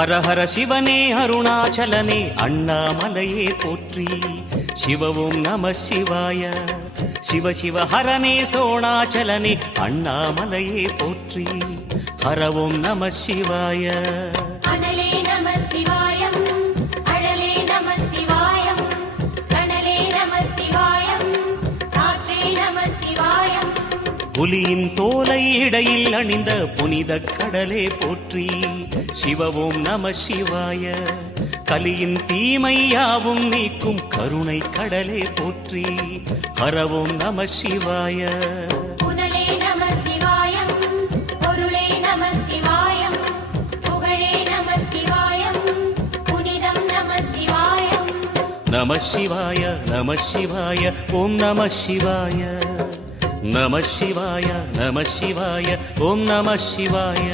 ஹர ஹர சிவனே அருணாச்சலனே அண்ணாமலையே போற்றி. சிவ ஓம் நம சிவாய. சிவ சிவ ஹரனே சோணாச்சலனே அண்ணாமலையே போற்றி. ஹர ஓம் நம சிவாய. அனலே நம சிவாயம், அழலே நம சிவாயம், கனலே நம சிவாயம், காற்றே நம சிவாயம். புலியின் தோலை இடையில் அணிந்த புனித கடலே போற்றி. சிவ ஓம் நம சிவாய. கலியின் தீமையாவும் நீக்கும் கருணை கடலே போற்றி. ஹர ஓம் நம சிவாய. புனலே நம சிவாயம், பொருளே நம சிவாயம், புகழே நம சிவாயம், புனிதம் நம சிவாயம். நம சிவாய நம சிவாய ஓம் நம சிவாய. நம சிவாய நம சிவாய ஓம் நம சிவாய.